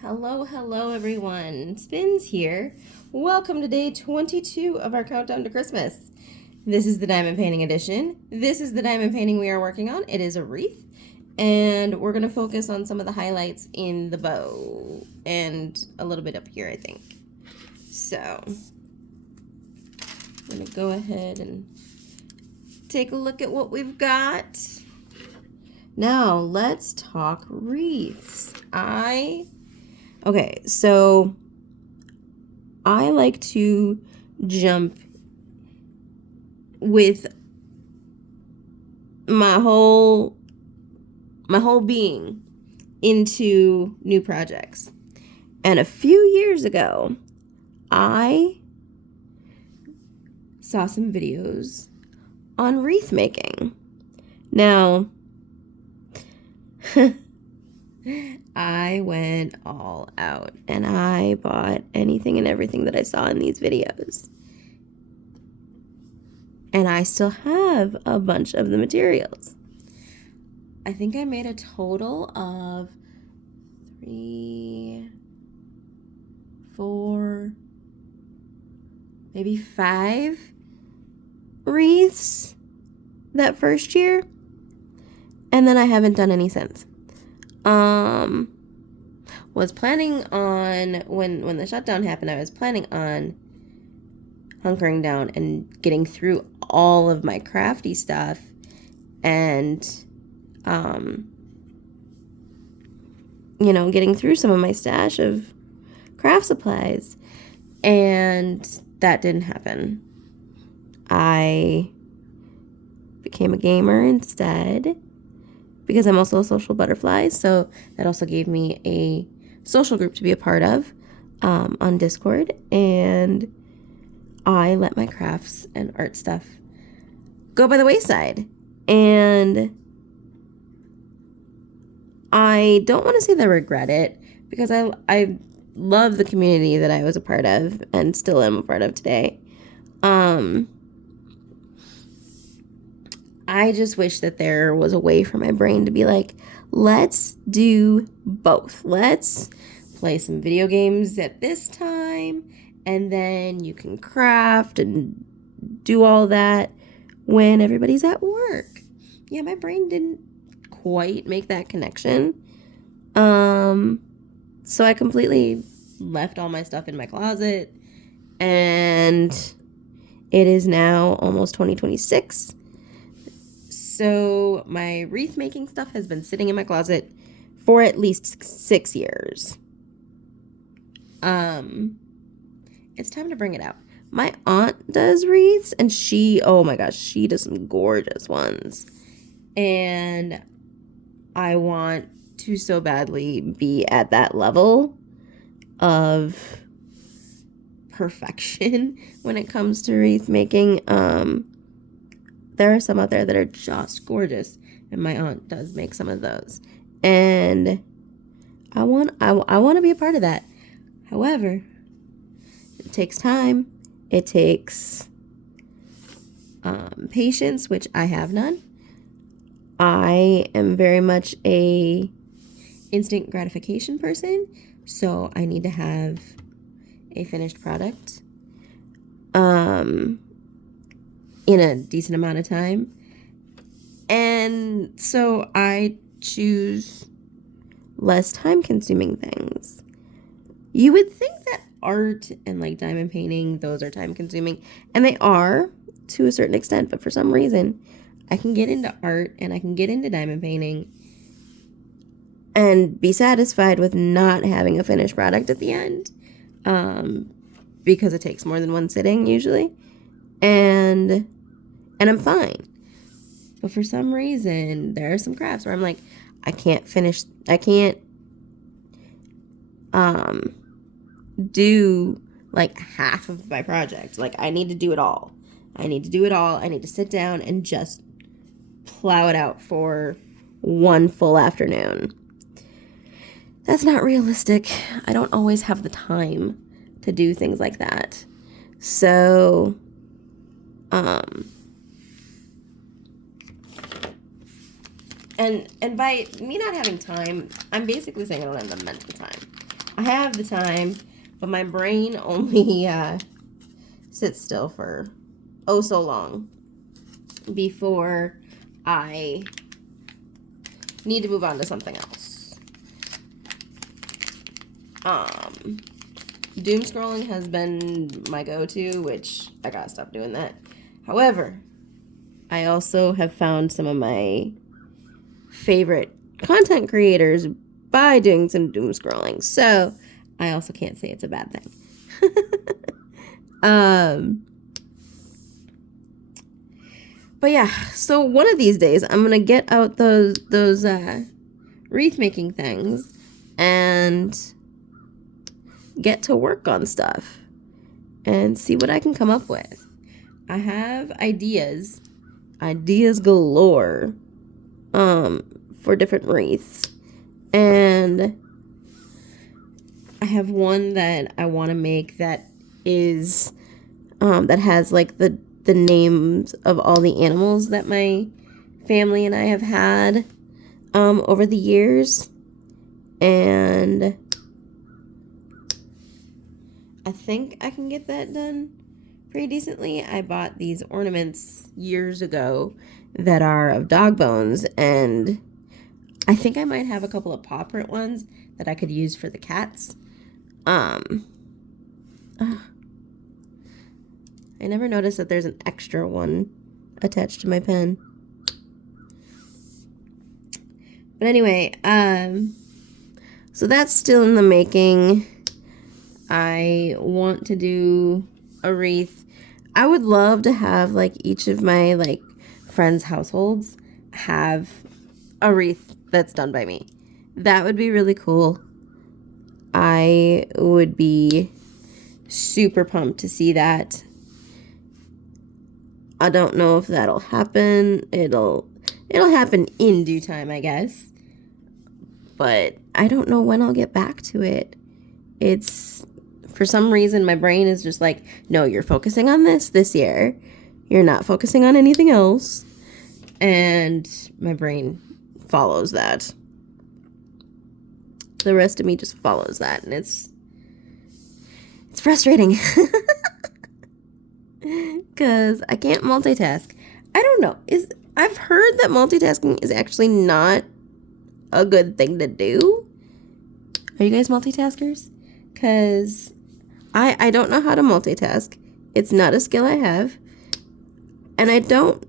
Hello everyone. Spinz here. Welcome to day 22 of our countdown to Christmas. This is the diamond painting edition. This is the diamond painting we are working on. It is a wreath, and we're going to focus on some of the highlights in the bow and a little bit up here, I think. So, I'm going to go ahead and take a look at what we've got. Now, let's talk wreaths. Okay, so I like to jump with my whole being into new projects. And a few years ago, I saw some videos on wreath making. Now, I went all out and I bought anything and everything that I saw in these videos. And I still have a bunch of the materials. I think I made a total of 3, 4, maybe 5 wreaths that first year. And then I haven't done any since. Was planning on, when the shutdown happened, I was planning on hunkering down and getting through all of my crafty stuff and, getting through some of my stash of craft supplies. And that didn't happen. I became a gamer instead, because I'm also a social butterfly, so that also gave me a social group to be a part of on Discord, and I let my crafts and art stuff go by the wayside. And I don't want to say that I regret it, because I love the community that I was a part of and still am a part of today. I just wish that there was a way for my brain to be like, let's do both. Let's play some video games at this time, and then you can craft and do all that when everybody's at work. Yeah, my brain didn't quite make that connection. So I completely left all my stuff in my closet, and it is now almost 2026. So my wreath making stuff has been sitting in my closet for at least 6 years. It's time to bring it out. My aunt does wreaths, and oh my gosh, she does some gorgeous ones. And I want to so badly be at that level of perfection when it comes to wreath making. There are some out there that are just gorgeous, and my aunt does make some of those. And I want to be a part of that. However, it takes time. It takes patience, which I have none. I am very much a instant gratification person, so I need to have a finished product in a decent amount of time. And so I choose less time-consuming things. You would think that art and like diamond painting, those are time-consuming, and they are to a certain extent, but for some reason I can get into art and I can get into diamond painting and be satisfied with not having a finished product at the end, because it takes more than one sitting usually, and I'm fine. But for some reason, there are some crafts where I'm like, I can't do like half of my project. Like, I need to do it all. I need to sit down and just plow it out for one full afternoon. That's not realistic. I don't always have the time to do things like that. So, and by me not having time, I'm basically saying I don't have the mental time. I have the time, but my brain only sits still for oh so long before I need to move on to something else. Doom scrolling has been my go-to, which I gotta stop doing that. However, I also have found some of my favorite content creators by doing some doom scrolling, so I also can't say it's a bad thing. But yeah, so one of these days I'm gonna get out those wreath making things and get to work on stuff and see what I can come up with. I have ideas galore for different wreaths, and I have one that I want to make that is that has like the names of all the animals that my family and I have had over the years, and I think I can get that done pretty decently. I bought these ornaments years ago that are of dog bones, and I think I might have a couple of paw print ones that I could use for the cats. I never noticed that there's an extra one attached to my pen. But anyway, so that's still in the making. I want to do a wreath. I would love to have like each of my like friends' households have a wreath that's done by me. That would be really cool. I would be super pumped to see that. I don't know if that'll happen. It'll happen in due time, I guess. But I don't know when I'll get back to it. It's, for some reason, my brain is just like, no, you're focusing on this year. You're not focusing on anything else. And my brain follows that. The rest of me just follows that, and it's frustrating. Because I can't multitask. I don't know. I've heard that multitasking is actually not a good thing to do. Are you guys multitaskers? Because I don't know how to multitask. It's not a skill I have. And I don't,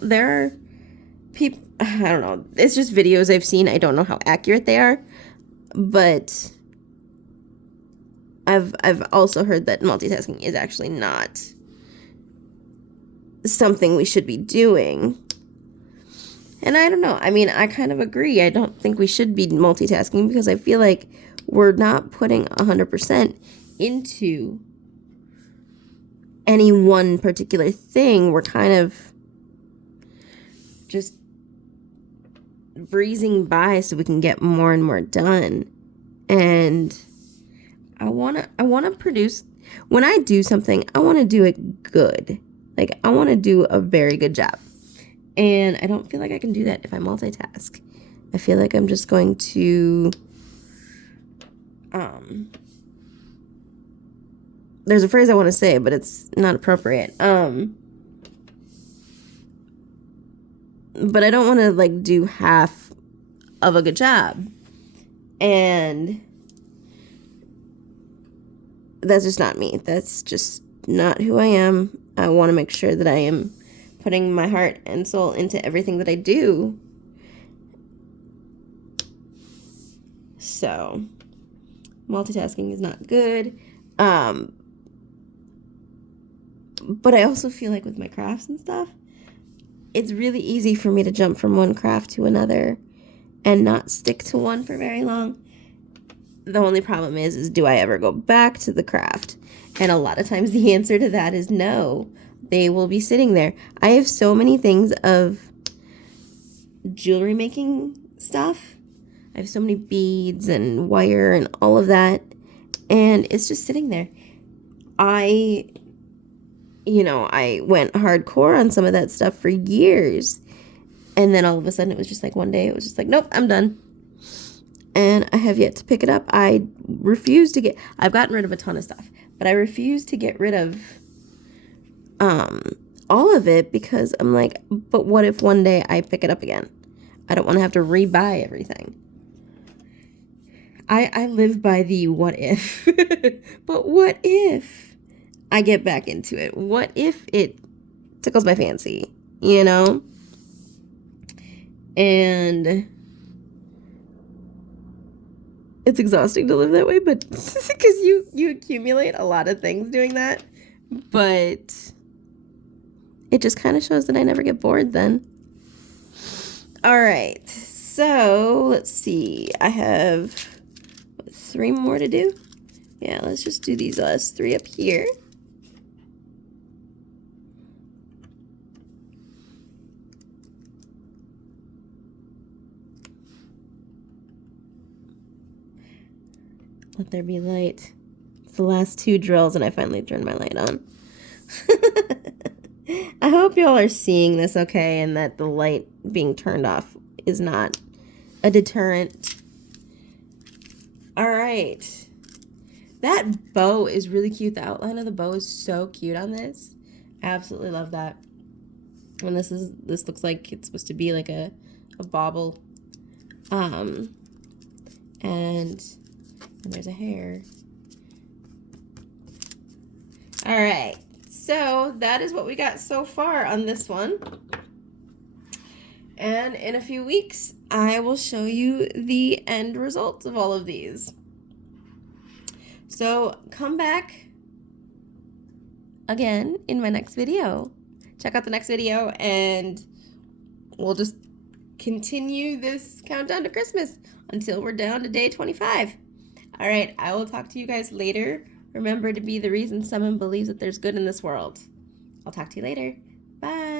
there are people, I don't know. It's just videos I've seen. I don't know how accurate they are. But I've also heard that multitasking is actually not something we should be doing. And I don't know. I mean, I kind of agree. I don't think we should be multitasking because I feel like we're not putting 100% into any one particular thing. We're kind of just breezing by so we can get more and more done. And I want to produce, when I do something, I want to do it good. Like, I want to do a very good job. And I don't feel like I can do that if I multitask. I feel like I'm just going to, there's a phrase I want to say, but it's not appropriate. But I don't want to, like, do half of a good job. And that's just not me. That's just not who I am. I want to make sure that I am putting my heart and soul into everything that I do. So, multitasking is not good. But I also feel like with my crafts and stuff, it's really easy for me to jump from one craft to another and not stick to one for very long. The only problem is do I ever go back to the craft? And a lot of times the answer to that is no. They will be sitting there. I have so many things of jewelry making stuff. I have so many beads and wire and all of that. And it's just sitting there. I went hardcore on some of that stuff for years. And then all of a sudden it was just like one day it was just like, nope, I'm done. And I have yet to pick it up. I refuse to I've gotten rid of a ton of stuff, but I refuse to get rid of all of it because I'm like, but what if one day I pick it up again? I don't want to have to rebuy everything. I live by the what if. But what if I get back into it? What if it tickles my fancy, you know? And it's exhausting to live that way, but because you accumulate a lot of things doing that, but it just kind of shows that I never get bored then. All right, so let's see. I have 3 more to do. Yeah, let's just do these last 3 up here. Let there be light. It's the last 2 drills and I finally turned my light on. I hope y'all are seeing this okay and that the light being turned off is not a deterrent. All right. That bow is really cute. The outline of the bow is so cute on this. I absolutely love that. And this looks like it's supposed to be like a bauble. And there's a hair. All right. So that is what we got so far on this one. And in a few weeks, I will show you the end results of all of these. So come back again in my next video. Check out the next video and we'll just continue this countdown to Christmas until we're down to day 25. All right, I will talk to you guys later. Remember to be the reason someone believes that there's good in this world. I'll talk to you later. Bye.